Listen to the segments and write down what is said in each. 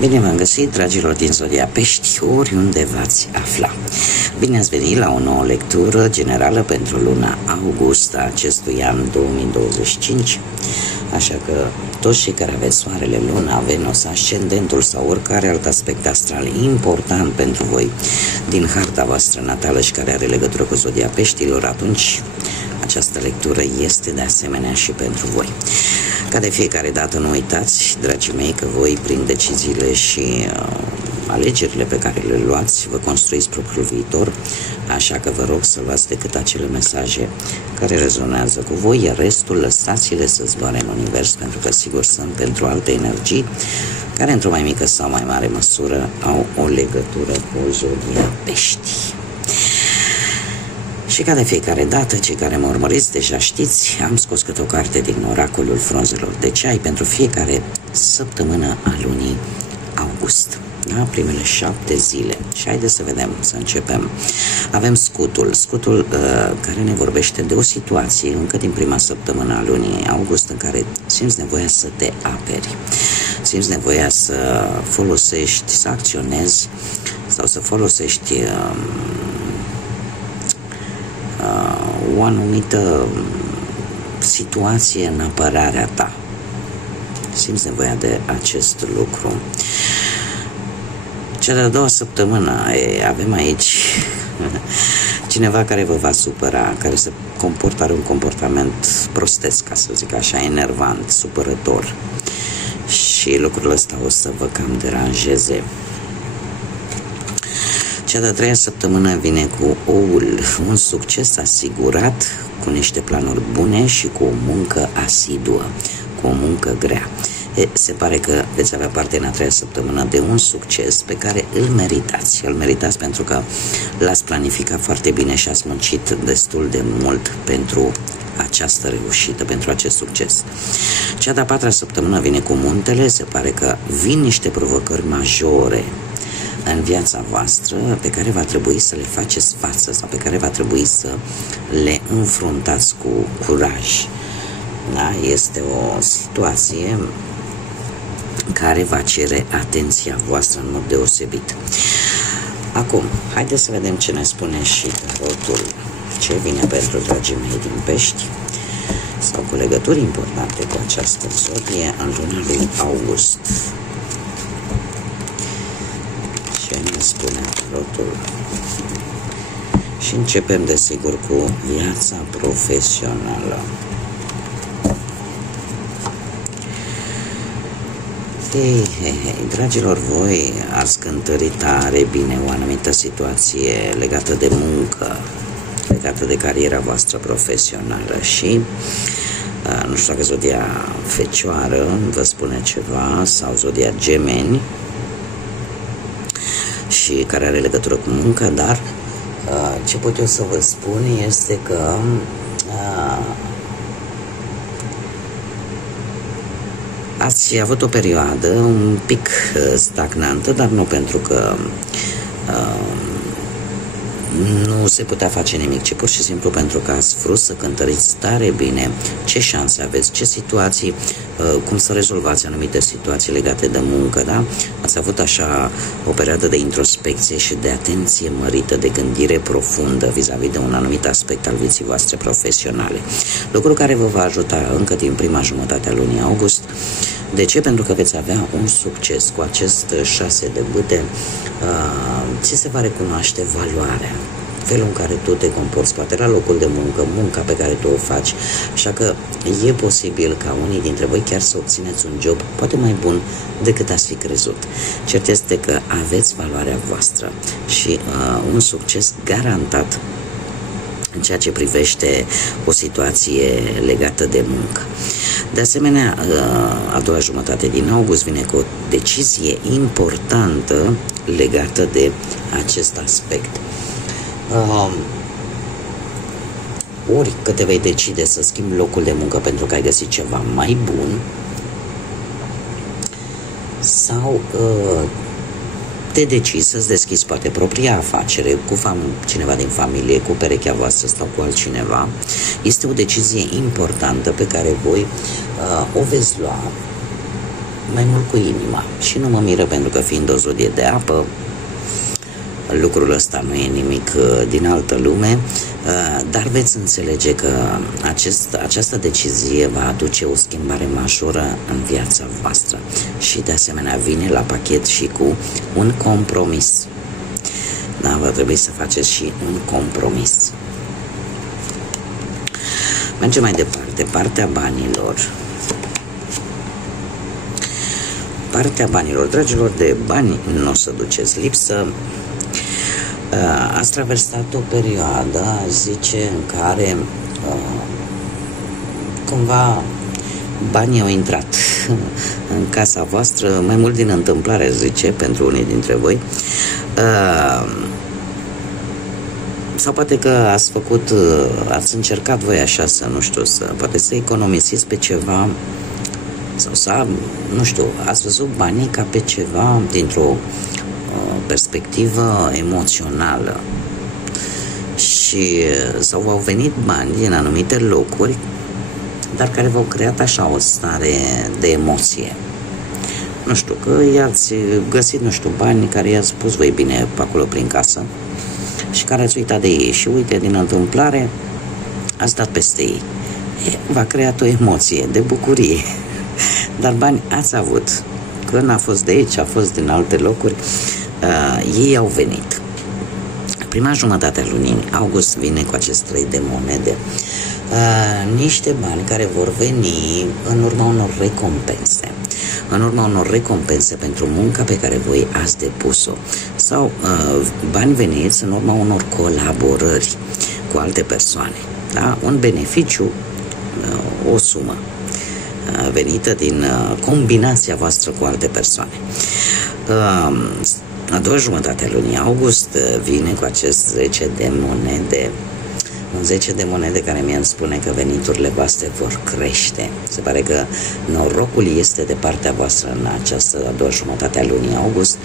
Bine v-am găsit, dragilor din Zodia Pești, oriunde v-ați afla. Bine ați venit la o nouă lectură generală pentru luna august a acestui an 2025. Așa că toți cei care aveți soarele, luna, Venus, ascendentul sau oricare alt aspect astral important pentru voi din harta voastră natală și care are legătură cu Zodia Peștilor, atunci această lectură este de asemenea și pentru voi. Ca de fiecare dată, nu uitați, dragii mei, că voi, prin deciziile și alegerile pe care le luați, vă construiți propriul viitor, așa că vă rog să luați decât acele mesaje care rezonează cu voi, iar restul lăsați-le să zboare în univers, pentru că sigur sunt pentru alte energii care, într-o mai mică sau mai mare măsură, au o legătură cu Zodia Peștii. Și ca de fiecare dată, cei care mă urmăriți deja știți, am scos câte o carte din oracolul frunzelor de ceai pentru fiecare săptămână a lunii august. Da? Primele 7 zile. Și haideți să vedem, să începem. Avem scutul care ne vorbește de o situație încă din prima săptămână a lunii august în care simți nevoia să te aperi. Simți nevoia să folosești, să acționezi sau să folosești o anumită situație în apărarea ta. Simți nevoia de acest lucru. Cea de-a doua săptămână avem aici cineva care vă va supăra, care se comportă, are un comportament prostesc, ca să zic așa, enervant, supărător. Și lucrul ăsta o să vă cam deranjeze. Cea de-a treia săptămână vine cu oul, un succes asigurat, cu niște planuri bune și cu o muncă asiduă, cu o muncă grea. Se pare că veți avea parte în a treia săptămână de un succes pe care îl meritați. Îl meritați pentru că l-ați planificat foarte bine și ați muncit destul de mult pentru această reușită, pentru acest succes. Cea de-a patra săptămână vine cu muntele, se pare că vin niște provocări majore în viața voastră pe care va trebui să le faceți față sau pe care va trebui să le înfruntați cu curaj. Da? Este o situație care va cere atenția voastră în mod deosebit. Acum, haideți să vedem ce ne spune și tarotul, ce vine pentru dragii mei din Pești sau cu legături importante cu această zodie în luna lui august. Ce ne spune tarotul? Și începem desigur cu viața profesională. Dragilor, voi ați cântărit tare bine o anumită situație legată de muncă, legată de cariera voastră profesională și nu știu dacă zodia Fecioară vă spune ceva sau zodia Gemeni și care are legătură cu muncă, dar ce pot eu să vă spun este că ați avut o perioadă un pic stagnantă, dar nu pentru că nu se putea face nimic, ci pur și simplu pentru că ați vrut să cântăriți tare bine ce șanse aveți, ce situații, cum să rezolvați anumite situații legate de muncă, da? Ați avut așa o perioadă de introspecție și de atenție mărită, de gândire profundă vis-a-vis de un anumit aspect al vieții voastre profesionale. Lucru care vă va ajuta încă din prima jumătate a lunii august. De ce? Pentru că veți avea un succes cu acest 6 de bâte. Ți se va recunoaște valoarea, felul în care tu te comporți, poate la locul de muncă, munca pe care tu o faci, așa că e posibil ca unii dintre voi chiar să obțineți un job poate mai bun decât ați fi crezut. Cert este că aveți valoarea voastră și un succes garantat în ceea ce privește o situație legată de muncă. De asemenea, a doua jumătate din august vine cu o decizie importantă legată de acest aspect. Ori că te vei decide să schimbi locul de muncă pentru că ai găsit ceva mai bun, sau te decizi să-ți deschizi poate propria afacere cu cineva din familie, cu perechea voastră sau cu altcineva. Este o decizie importantă pe care voi o veți lua mai mult cu inima. Și nu mă miră, pentru că fiind o zodie de apă, lucrul ăsta nu e nimic din altă lume, dar veți înțelege că această decizie va aduce o schimbare majoră în viața voastră și de asemenea vine la pachet și cu un compromis. Da, va trebui să faceți și un compromis. Mergem mai departe, partea banilor. Partea banilor, dragilor, de bani nu o să duceți lipsă. Ați traversat o perioadă, zice, în care cumva banii au intrat în casa voastră, mai mult din întâmplare, zice, pentru unii dintre voi. Sau poate că ați încercat voi așa să, nu știu, poate să economisiți pe ceva, sau să, nu știu, ați văzut banii ca pe ceva dintr-o perspectivă emoțională și sau v-au venit bani din anumite locuri, dar care v-au creat așa o stare de emoție. Nu știu, că i-ați găsit, nu știu, bani care i-ați pus voi bine pe acolo prin casă și care ați uitat de ei și uite, din întâmplare ați dat peste ei. V-a creat o emoție de bucurie, dar bani ați avut, că n-a fost de aici, a fost din alte locuri. Ei au venit. Prima jumătate a lunii august vine cu acest 3 de monede, niște bani care vor veni în urma unor recompense, în urma unor recompense pentru munca pe care voi ați depus-o, sau bani veniți în urma unor colaborări cu alte persoane, da? Un beneficiu, o sumă venită din combinația voastră cu alte persoane. A doua jumătate a lunii august vine cu acest 10 de monede, un 10 de monede care mie îmi spune că veniturile voastre vor crește. Se pare că norocul este de partea voastră în această a doua jumătate a lunii august.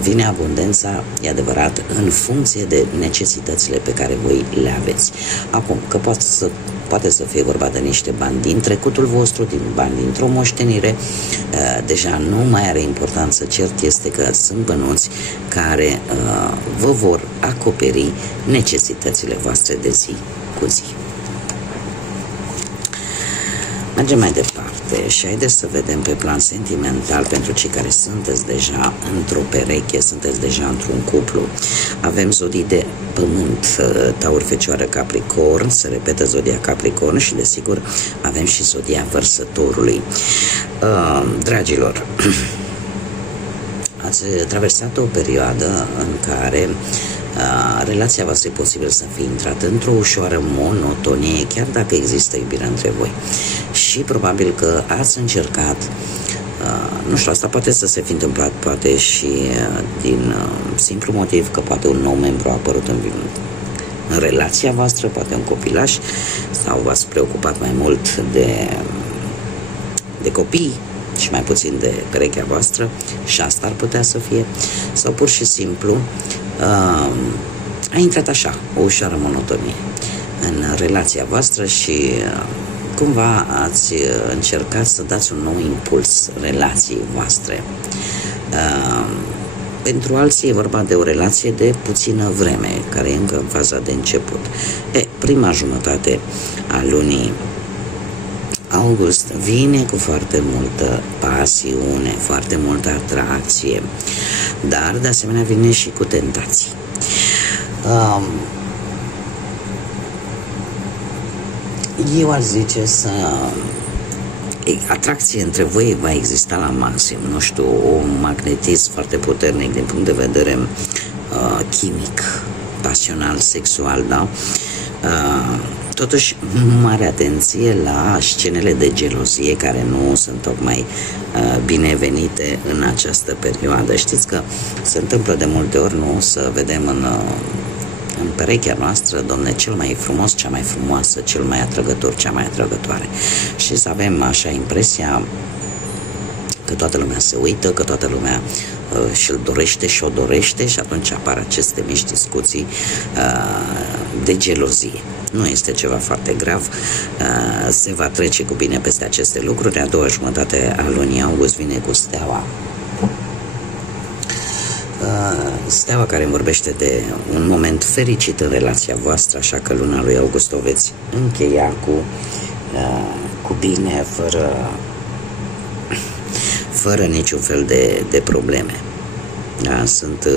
Vine abundența, e adevărat, în funcție de necesitățile pe care voi le aveți. Acum, că poate să fie vorba de niște bani din trecutul vostru, din bani dintr-o moștenire, deja nu mai are importanță. Cert este că sunt bănuți care vă vor acoperi necesitățile voastre de zi cu zi. Mergem mai departe și haideți să vedem pe plan sentimental pentru cei care sunteți deja într-o pereche, sunteți deja într-un cuplu. Avem zodii de pământ, Taur, Fecioară, Capricorn, se repetă zodia Capricorn și desigur avem și zodia Vărsătorului. Dragilor, ați traversat o perioadă în care relația voastră e posibil să fie intrat într-o ușoară monotonie, chiar dacă există iubire între voi. Și probabil că ați încercat, nu știu, asta poate să se fi întâmplat, poate și din simplu motiv că poate un nou membru a apărut în relația voastră, poate un copilaș, sau v-ați preocupat mai mult de copii și mai puțin de perechea voastră, și asta ar putea să fie, sau pur și simplu a intrat așa o ușoară monotonie în relația voastră și cumva ați încercat să dați un nou impuls relației voastre. Pentru alții e vorba de o relație de puțină vreme, care e încă în faza de început. Prima jumătate a lunii august vine cu foarte multă pasiune, foarte multă atracție, dar de asemenea vine și cu tentații. Eu aș zice să atracție între voi va exista la maxim, nu știu, un magnetism foarte puternic din punct de vedere chimic, pasional, sexual, da? Totuși, mare atenție la scenele de gelozie care nu sunt tocmai binevenite în această perioadă. Știți că se întâmplă de multe ori, nu, să vedem în perechea noastră, domne, cel mai frumos, cea mai frumoasă, cel mai atrăgător, cea mai atrăgătoare. Și să avem așa impresia că toată lumea se uită, că toată lumea și-l dorește și o dorește și atunci apar aceste mici discuții de gelozie. Nu este ceva foarte grav, se va trece cu bine peste aceste lucruri. A doua jumătate a lunii august vine cu steaua. Steaua care vorbește de un moment fericit în relația voastră, așa că luna lui august o veți încheia cu bine, fără niciun fel de probleme. Da? Sunt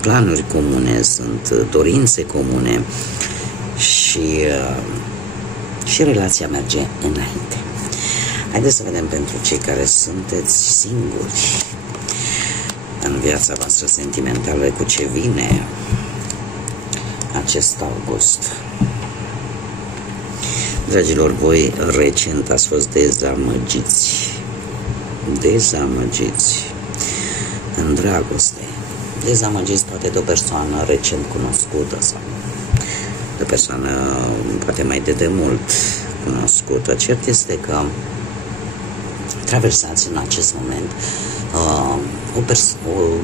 planuri comune, sunt dorințe comune și relația merge înainte. Haideți să vedem pentru cei care sunteți singuri în viața voastră sentimentală cu ce vine acest august. Dragilor, voi recent ați fost dezamăgiți în dragoste, dezamăgiți poate de o persoană recent cunoscută sau de o persoană poate mai de demult cunoscută. Cert este că traversați în acest moment o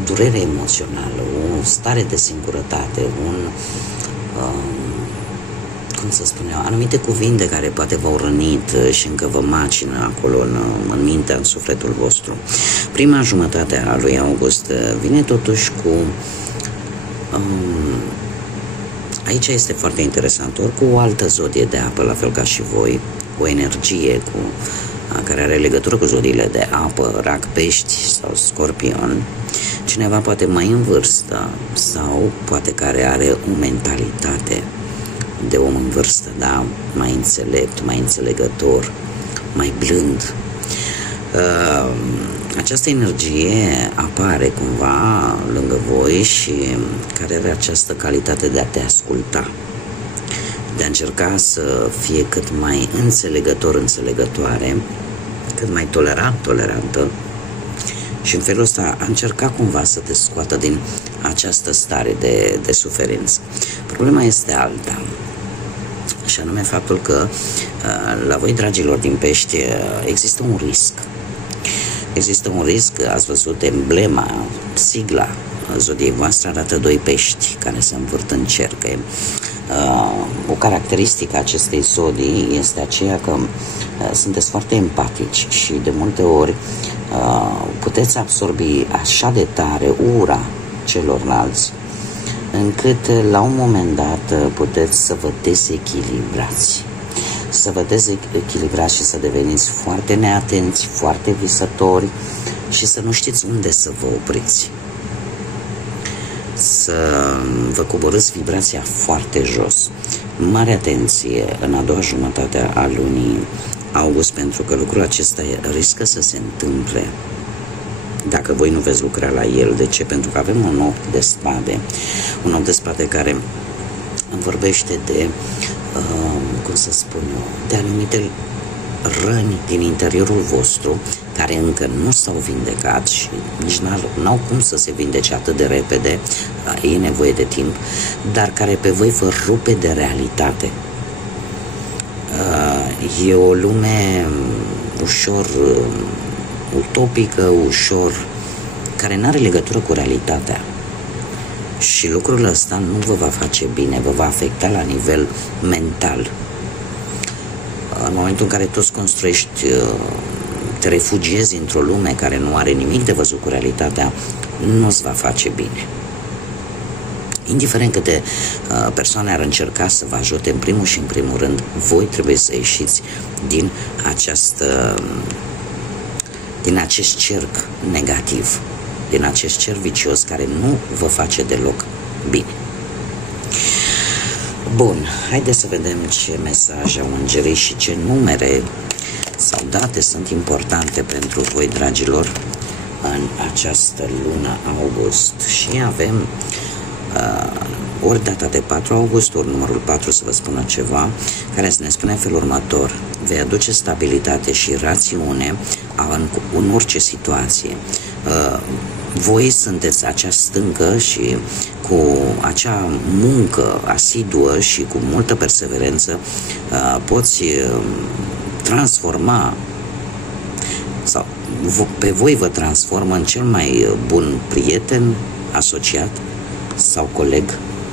durere emoțională, o stare de singurătate, cum să spun eu, anumite cuvinte care poate v-au rănit și încă vă macină acolo în mintea, în sufletul vostru. Prima jumătate a lui august vine totuși cu aici este foarte interesant, ori cu o altă zodie de apă, la fel ca și voi, o energie care are legătură cu zodiile de apă, rac, pești sau scorpion, cineva poate mai în vârstă sau poate care are o mentalitate de om în vârstă, da? Mai înțelept, mai înțelegător, mai blând. Această energie apare cumva lângă voi și care are această calitate de a te asculta, de a încerca să fie cât mai înțelegător, înțelegătoare, cât mai tolerant, tolerantă și în felul ăsta a încerca cumva să te scoată din această stare de suferință. Problema este alta, și anume faptul că la voi, dragilor din pești, există un risc. Există un risc, ați văzut emblema, sigla zodiei voastre arată doi pești care se învârt în cerc. O caracteristică a acestei zodii este aceea că sunteți foarte empatici și de multe ori puteți absorbi așa de tare ura celorlalți încât la un moment dat puteți să vă dezechilibrați. Să vă dezechilibrați și să deveniți foarte neatenți, foarte visători și să nu știți unde să vă opriți. Să vă coborâți vibrația foarte jos. Mare atenție în a doua jumătate a lunii august, pentru că lucrul acesta riscă să se întâmple dacă voi nu veți lucra la el. De ce? Pentru că avem un 8 de spade. Un 8 de spade care vorbește de, cum să spun eu, de anumite răni din interiorul vostru care încă nu s-au vindecat și nici n-au cum să se vindece atât de repede, e nevoie de timp, dar care pe voi vă rupe de realitate. E o lume ușor utopică, ușor, care nu are legătură cu realitatea. Și lucrul ăsta nu vă va face bine, vă va afecta la nivel mental. În momentul în care toți construiești, te refugiezi într-o lume care nu are nimic de văzut cu realitatea, nu îți va face bine. Indiferent câte persoane ar încerca să vă ajute, în primul și în primul rând, voi trebuie să ieșiți din acest cerc negativ, din acest cerc vicios care nu vă face deloc bine. Bun, haideți să vedem ce mesaje au îngerii și ce numere sau date sunt importante pentru voi, dragilor, în această lună august. Și avem ori data de 4 august, ori numărul 4, să vă spună ceva, care ne spune în felul următor: vei aduce stabilitate și rațiune în orice situație. Voi sunteți acea stâncă și cu acea muncă asiduă și cu multă perseverență poți transforma sau pe voi vă transformă în cel mai bun prieten, asociat sau coleg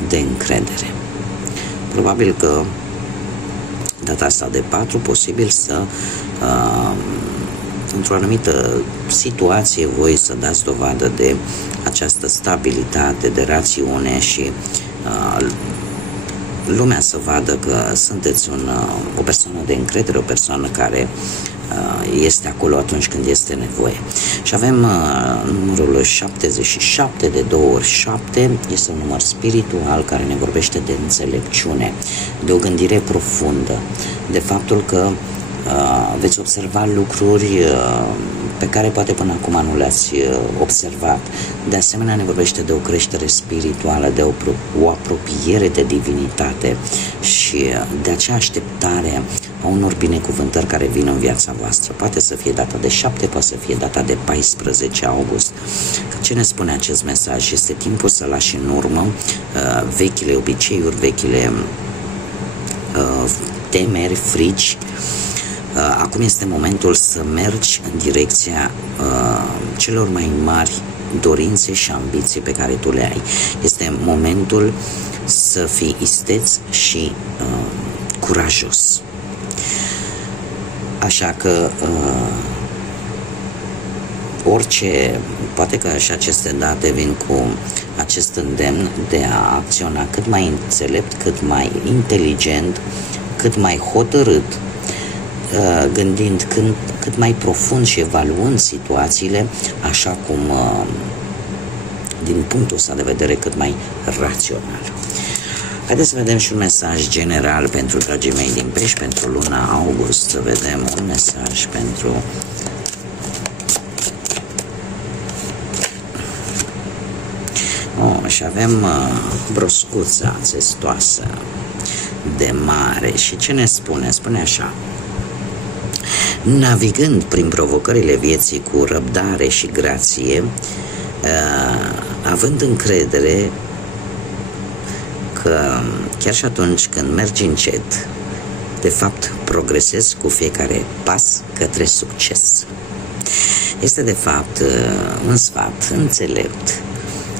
de încredere. Probabil că data asta de 4, posibil să într-o anumită situație voi să dați dovadă de această stabilitate, de rațiune și lumea să vadă că sunteți o persoană de încredere, o persoană care este acolo atunci când este nevoie. Și avem numărul 77 de 2 ori 7, este un număr spiritual care ne vorbește de înțelepciune, de o gândire profundă, de faptul că veți observa lucruri pe care poate până acum nu le-ați observat. De asemenea, ne vorbește de o creștere spirituală, de o apropiere de divinitate și de acea așteptare a unor binecuvântări care vin în viața voastră. Poate să fie data de 7, poate să fie data de 14 august. Ce ne spune acest mesaj? Este timpul să lași în urmă vechile obiceiuri, vechile temeri, frici. Acum este momentul să mergi în direcția celor mai mari dorințe și ambiții pe care tu le ai. Este momentul să fii isteț și curajos. Așa că poate că și aceste date vin cu acest îndemn de a acționa cât mai înțelept, cât mai inteligent, cât mai hotărât, gândind cât mai profund și evaluând situațiile, așa cum din punctul ăsta de vedere cât mai rațional. Haideți să vedem și un mesaj general pentru dragii mei din Pești, pentru luna august, să vedem un mesaj pentru și avem broscuța țestoasă de mare și ce ne spune? Spune așa: navigând prin provocările vieții cu răbdare și grație, având încredere că chiar și atunci când mergi încet, de fapt progresezi cu fiecare pas către succes. Este de fapt un sfat înțelept,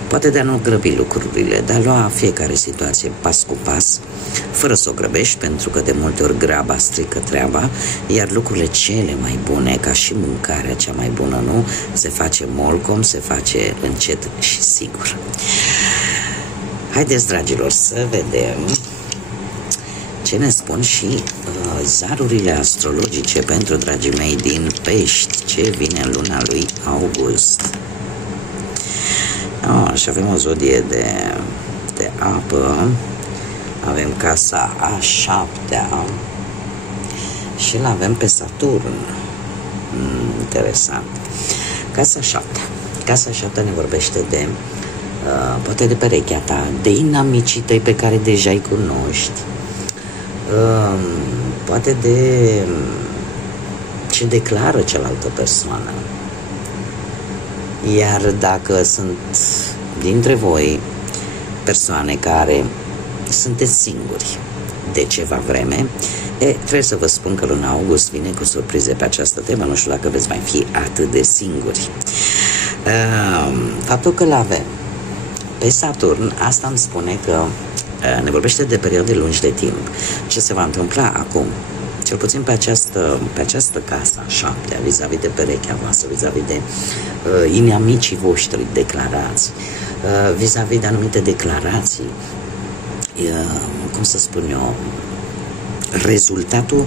poate de a nu grăbi lucrurile, de a lua fiecare situație pas cu pas, fără să o grăbești, pentru că de multe ori graba strică treaba, iar lucrurile cele mai bune, ca și mâncarea cea mai bună, nu, se face molcom, se face încet și sigur. Haideți, dragilor, să vedem ce ne spun și zarurile astrologice pentru dragii mei din Pești, ce vine în luna lui august. Și avem o zodie de apă, avem casa a 7-a și îl avem pe Saturn. Interesant. Casa 7. Casa 7 ne vorbește de poate de perechea ta, de inamicii tăi pe care deja îi cunoști, poate de ce declară cealaltă persoană. Iar dacă sunt dintre voi persoane care sunteți singuri de ceva vreme, trebuie să vă spun că luna august vine cu surprize pe această temă. Nu știu dacă veți mai fi atât de singuri. Faptul că l-avem pe Saturn, asta îmi spune că ne vorbește de perioade lungi de timp. Ce se va întâmpla acum? Cel puțin pe această casă a 7-a, vis-a-vis de perechea voastră, vis-a-vis de inamicii voștri declarați, vis-a-vis de anumite declarații, cum să spun eu, rezultatul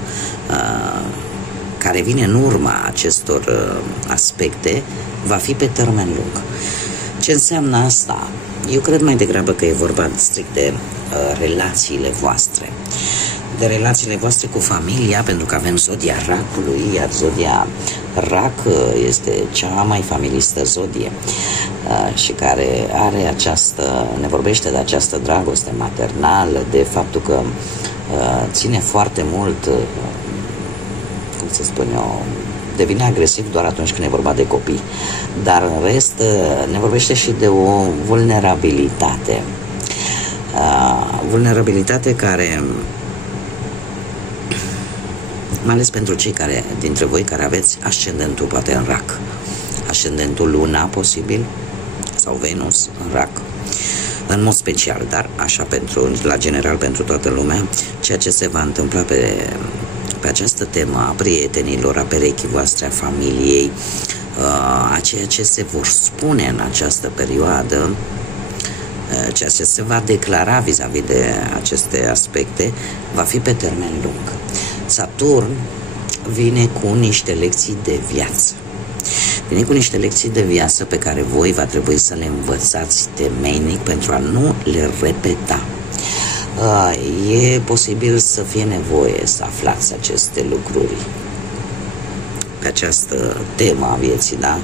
care vine în urma acestor aspecte va fi pe termen lung. Ce înseamnă asta? Eu cred mai degrabă că e vorba strict de relațiile voastre. De relațiile voastre cu familia, pentru că avem zodia racului, iar zodia rac este cea mai familistă zodie și care are ne vorbește de această dragoste maternală, de faptul că ține foarte mult, cum să spun eu, devine agresiv doar atunci când e vorba de copii, dar în rest ne vorbește și de o vulnerabilitate. Vulnerabilitate care mai ales pentru cei dintre voi care aveți ascendentul poate în Rac, ascendentul Luna posibil, sau Venus în Rac, în mod special, dar așa la general pentru toată lumea, ceea ce se va întâmpla pe această temă a prietenilor, a perechii voastre, a familiei, a ceea ce se vor spune în această perioadă, ceea ce se va declara vis-a-vis de aceste aspecte, va fi pe termen lung. Saturn vine cu niște lecții de viață. Vine cu niște lecții de viață pe care voi va trebui să le învățați temeinic pentru a nu le repeta. E posibil să fie nevoie să aflați aceste lucruri pe această temă a vieții, da?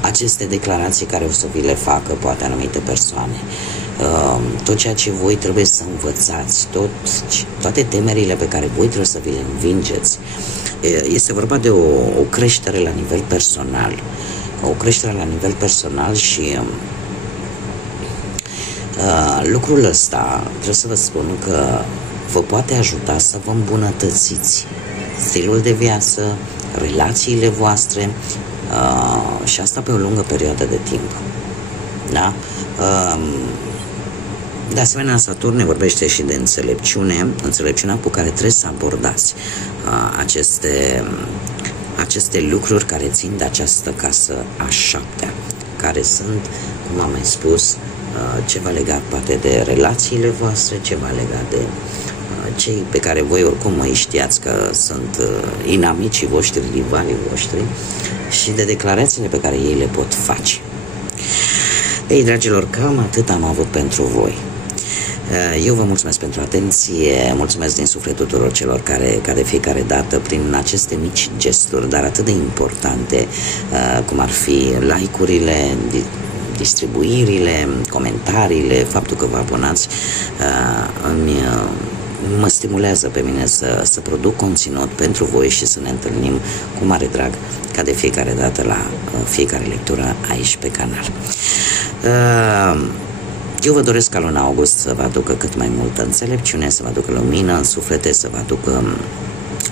Aceste declarații care o să vi le facă poate anumite persoane. Tot ceea ce voi trebuie să învățați, toate temerile pe care voi trebuie să vi le învingeți. Este vorba de o creștere la nivel personal. O creștere la nivel personal și lucrul ăsta, trebuie să vă spun că vă poate ajuta să vă îmbunătățiți stilul de viață, relațiile voastre și asta pe o lungă perioadă de timp. Da? De asemenea, Saturn ne vorbește și de înțelepciunea cu care trebuie să abordați aceste lucruri care țin de această casă a 7-a, care sunt, cum am mai spus, ceva legat poate de relațiile voastre, ceva legat de cei pe care voi oricum îi știați că sunt inamicii voștri, rivalii voștri, și de declarațiile pe care ei le pot face. Ei, dragilor, cam atât am avut pentru voi. Eu vă mulțumesc pentru atenție, mulțumesc din suflet tuturor celor care de fiecare dată, prin aceste mici gesturi, dar atât de importante, cum ar fi like-urile, distribuirile, comentariile, faptul că vă abonați, mă stimulează pe mine să produc conținut pentru voi și să ne întâlnim cu mare drag, ca de fiecare dată, la fiecare lectură aici pe canal. Eu vă doresc ca luna august să vă aducă cât mai multă înțelepciune, să vă aducă lumină în suflete, să vă aducă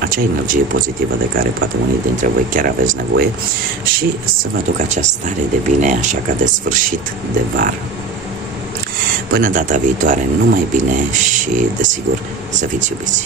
acea energie pozitivă de care poate unii dintre voi chiar aveți nevoie și să vă aducă acea stare de bine, așa ca de sfârșit de vară. Până data viitoare, numai bine și, desigur, să fiți iubiți!